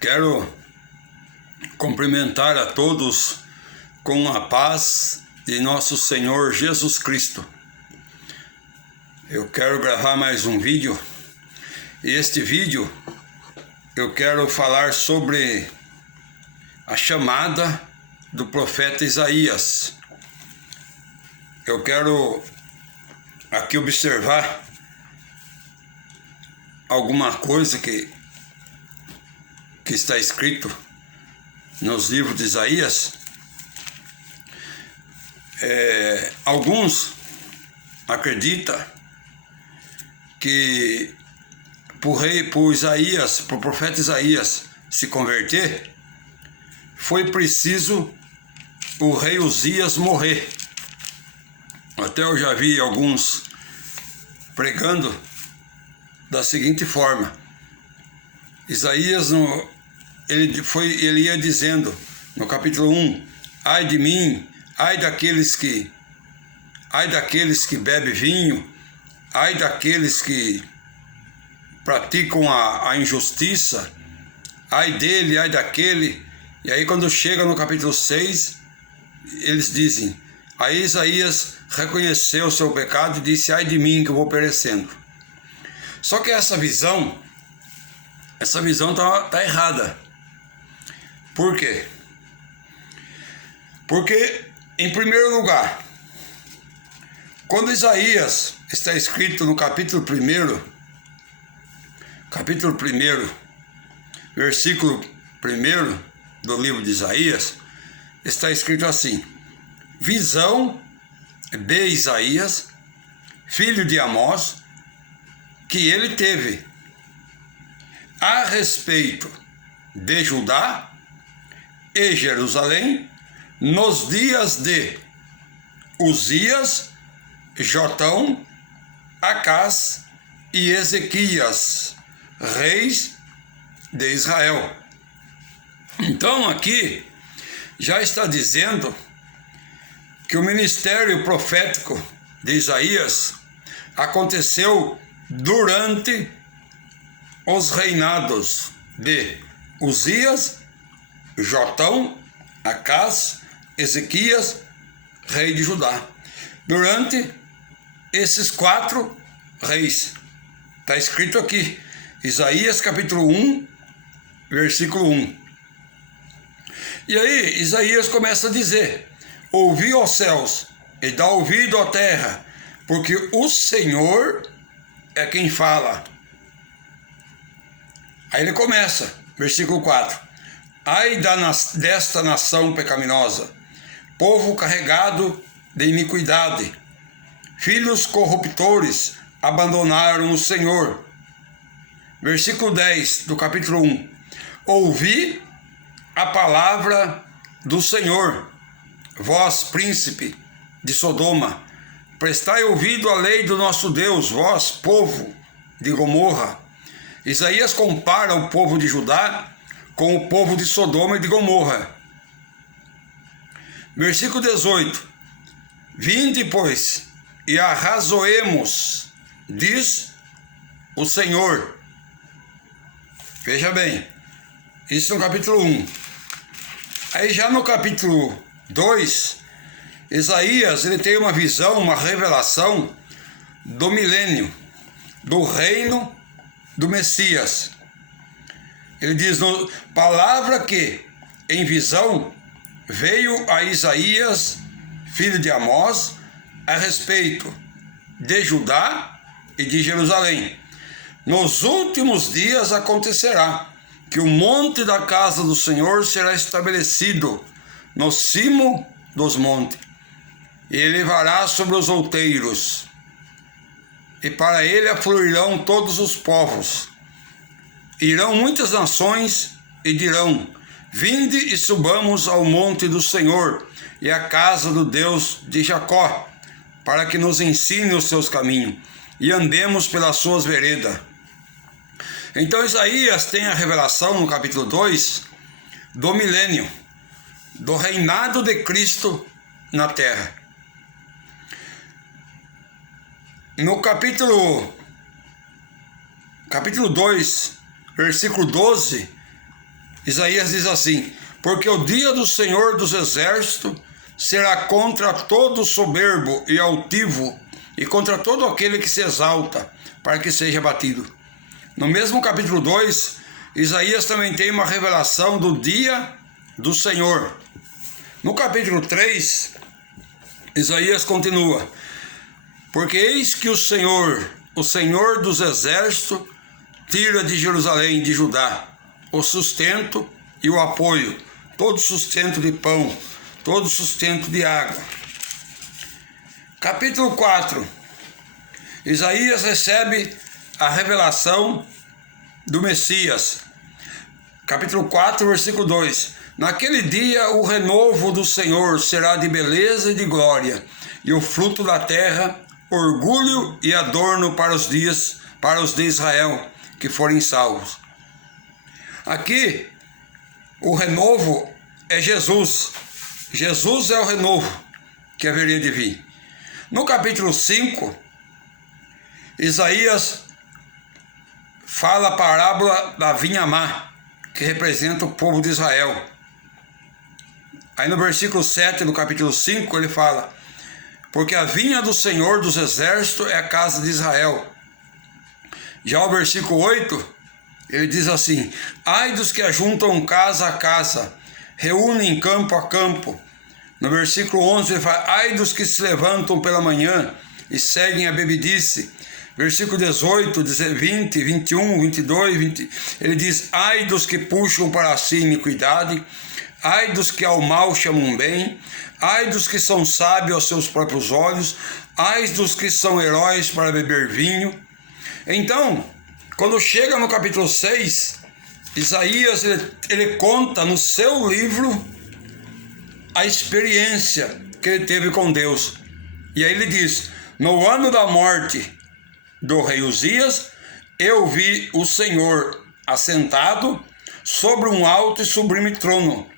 Quero cumprimentar a todos com a paz de nosso Senhor Jesus Cristo. Eu quero gravar mais um vídeo. E este vídeo eu quero falar sobre a chamada do profeta Isaías. Eu quero aqui observar alguma coisa que está escrito nos livros de Isaías. Alguns acreditam que para o profeta Isaías se converter, foi preciso o rei Uzias morrer. Até eu já vi alguns pregando da seguinte forma: Isaías, ele ia dizendo no capítulo 1, ai de mim, ai daqueles que bebem vinho, ai daqueles que praticam a injustiça, ai dele, ai daquele. E aí quando chega no capítulo 6, eles dizem, aí Isaías reconheceu o seu pecado e disse, ai de mim que eu vou perecendo. Só que essa visão tá errada. Por quê? Porque, em primeiro lugar, quando Isaías está escrito no capítulo 1, versículo 1 do livro de Isaías, está escrito assim: visão de Isaías, filho de Amós, que ele teve a respeito de Judá e Jerusalém nos dias de Uzias, Jotão, Acás e Ezequias, reis de Israel. Então aqui já está dizendo que o ministério profético de Isaías aconteceu durante os reinados de Uzias, Jotão, Acás, Ezequias, rei de Judá. Durante esses 4 reis. Está escrito aqui, Isaías capítulo 1, versículo 1. E aí Isaías começa a dizer, ouvi ó céus e dá ouvido à terra, porque o Senhor é quem fala. Aí ele começa, versículo 4. Ai desta nação pecaminosa, povo carregado de iniquidade, filhos corruptores abandonaram o Senhor. Versículo 10 do capítulo 1. Ouvi a palavra do Senhor, vós, príncipe de Sodoma, prestai ouvido à lei do nosso Deus, vós, povo de Gomorra. Isaías compara o povo de Judá com o povo de Sodoma e de Gomorra. Versículo 18. Vinde, pois, e arrazoemos, diz o Senhor. Veja bem, isso no capítulo 1. Aí já no capítulo 2, Isaías ele tem uma visão, uma revelação do milênio, do reino do Messias. Ele diz, palavra que em visão veio a Isaías, filho de Amós, a respeito de Judá e de Jerusalém. Nos últimos dias acontecerá que o monte da casa do Senhor será estabelecido no cimo dos montes, e elevará sobre os outeiros, e para ele afluirão todos os povos. Irão muitas nações e dirão, vinde e subamos ao monte do Senhor e à casa do Deus de Jacó, para que nos ensine os seus caminhos e andemos pelas suas veredas. Então Isaías tem a revelação no capítulo 2 do milênio, do reinado de Cristo na terra. No capítulo 2, versículo 12, Isaías diz assim: porque o dia do Senhor dos Exércitos será contra todo soberbo e altivo, e contra todo aquele que se exalta, para que seja abatido. No mesmo capítulo 2, Isaías também tem uma revelação do dia do Senhor. No capítulo 3, Isaías continua: porque eis que o Senhor dos Exércitos, tira de Jerusalém, de Judá, o sustento e o apoio, todo sustento de pão, todo sustento de água. Capítulo 4, Isaías recebe a revelação do Messias. Capítulo 4, versículo 2: naquele dia o renovo do Senhor será de beleza e de glória, e o fruto da terra, orgulho e adorno para os de Israel, que forem salvos. Aqui, o renovo é Jesus. Jesus é o renovo que haveria de vir. No capítulo 5, Isaías fala a parábola da vinha má, que representa o povo de Israel. Aí no versículo 7 do capítulo 5 ele fala: porque a vinha do Senhor dos Exércitos é a casa de Israel. Já o versículo 8, ele diz assim: ai dos que ajuntam casa a casa, reúnem campo a campo. No versículo 11 ele fala: ai dos que se levantam pela manhã e seguem a bebidice. Versículo 18, 20, 21, 22, 20, ele diz: ai dos que puxam para si iniquidade, ai dos que ao mal chamam bem, ai dos que são sábios aos seus próprios olhos, ai dos que são heróis para beber vinho. Então, quando chega no capítulo 6, Isaías ele conta no seu livro a experiência que ele teve com Deus. E aí ele diz: no ano da morte do rei Uzias, eu vi o Senhor assentado sobre um alto e sublime trono,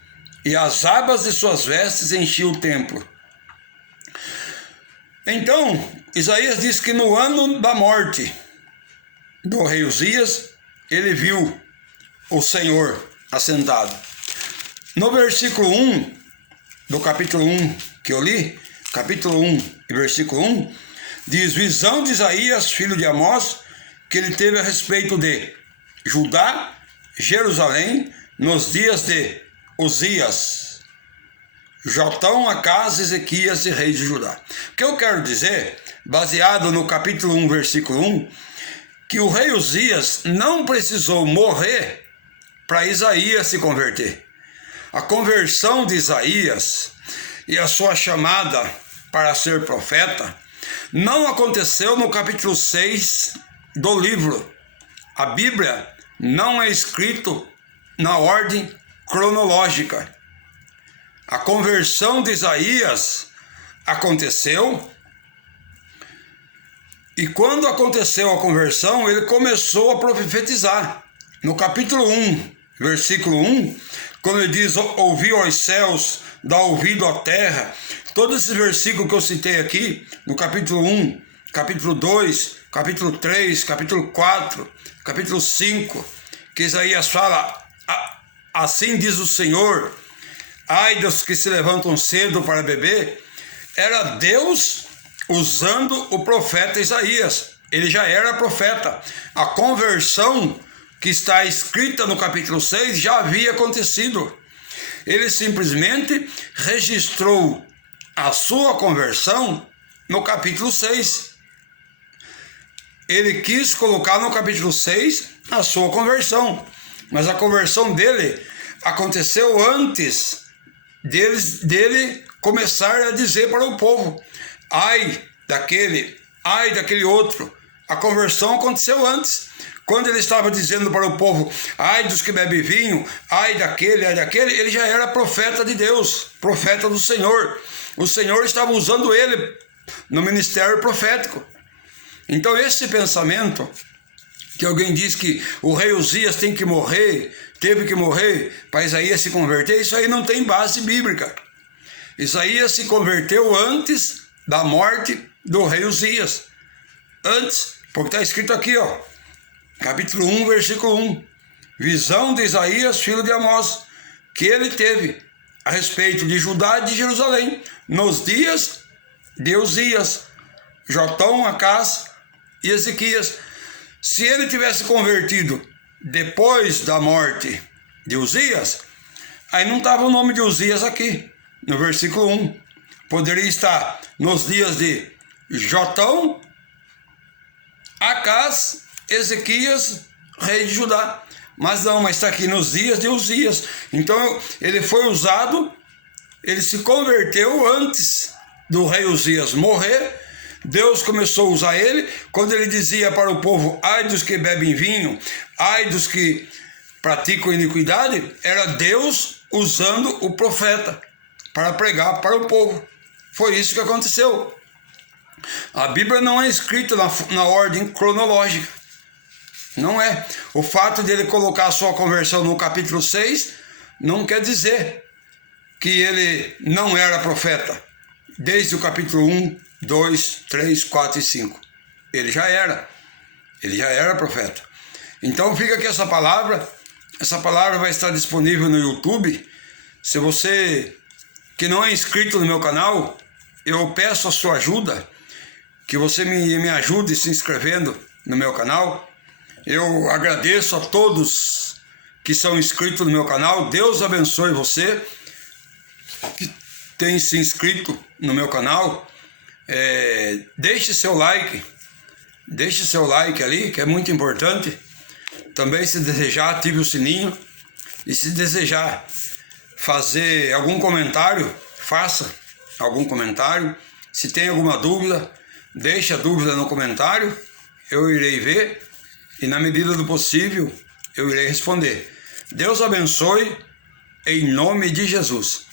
e as abas de suas vestes enchiam o templo. Então, Isaías diz que no ano da morte do rei Uzias, ele viu o Senhor assentado. No versículo 1 do capítulo 1 que eu li, capítulo 1 e versículo 1, diz: visão de Isaías, filho de Amós, que ele teve a respeito de Judá, Jerusalém, nos dias de Uzias, Jotão, Acás, Ezequias e reis de Judá. O que eu quero dizer, baseado no capítulo 1, versículo 1, que o rei Uzias não precisou morrer para Isaías se converter. A conversão de Isaías e a sua chamada para ser profeta não aconteceu no capítulo 6 do livro. A Bíblia não é escrito na ordem cronológica. A conversão de Isaías aconteceu, e quando aconteceu a conversão, ele começou a profetizar. No capítulo 1, versículo 1, quando ele diz: ouvi os céus, dá ouvido à terra. Todos esses versículos que eu citei aqui, no capítulo 1, capítulo 2, capítulo 3, capítulo 4, capítulo 5, que Isaías fala: assim diz o Senhor, ai dos que se levantam cedo para beber. Era Deus usando o profeta Isaías. Ele já era profeta. A conversão que está escrita no capítulo 6 já havia acontecido. Ele simplesmente registrou a sua conversão no capítulo 6. Ele quis colocar no capítulo 6 a sua conversão, mas a conversão dele aconteceu antes dele começar a dizer para o povo: ai daquele outro. A conversão aconteceu antes. Quando ele estava dizendo para o povo: ai dos que bebem vinho, ai daquele, ele já era profeta de Deus, profeta do Senhor. O Senhor estava usando ele no ministério profético. Então esse pensamento, que alguém diz que o rei Uzias tem que morrer, teve que morrer para Isaías se converter, isso aí não tem base bíblica. Isaías se converteu antes da morte do rei Uzias. Antes, porque está escrito aqui, ó, capítulo 1, versículo 1. visão de Isaías, filho de Amós, que ele teve a respeito de Judá e de Jerusalém, nos dias de Uzias, Jotão, Acás e Ezequias. Se ele tivesse convertido depois da morte de Uzias, aí não estava o nome de Uzias aqui, no versículo 1. Poderia estar nos dias de Jotão, Acás, Ezequias, rei de Judá. Mas não, mas está aqui nos dias de Uzias. Então ele foi usado, ele se converteu antes do rei Uzias morrer. Deus começou a usar ele quando ele dizia para o povo: ai dos que bebem vinho, ai dos que praticam iniquidade. Era Deus usando o profeta para pregar para o povo. Foi isso que aconteceu. A Bíblia não é escrita na ordem cronológica. Não é. O fato de ele colocar a sua conversão no capítulo 6 não quer dizer que ele não era profeta. Desde o capítulo 1, 2, 3, 4 e 5. Ele já era profeta. Então fica aqui essa palavra vai estar disponível no YouTube. Se você que não é inscrito no meu canal, eu peço a sua ajuda, que você me ajude se inscrevendo no meu canal. Eu agradeço a todos que são inscritos no meu canal. Deus abençoe você que tem se inscrito no meu canal. Deixe seu like ali, que é muito importante. Também, se desejar, ative o sininho. E se desejar fazer algum comentário, faça algum comentário. Se tem alguma dúvida, deixe a dúvida no comentário, eu irei ver e, na medida do possível, eu irei responder. Deus abençoe, em nome de Jesus.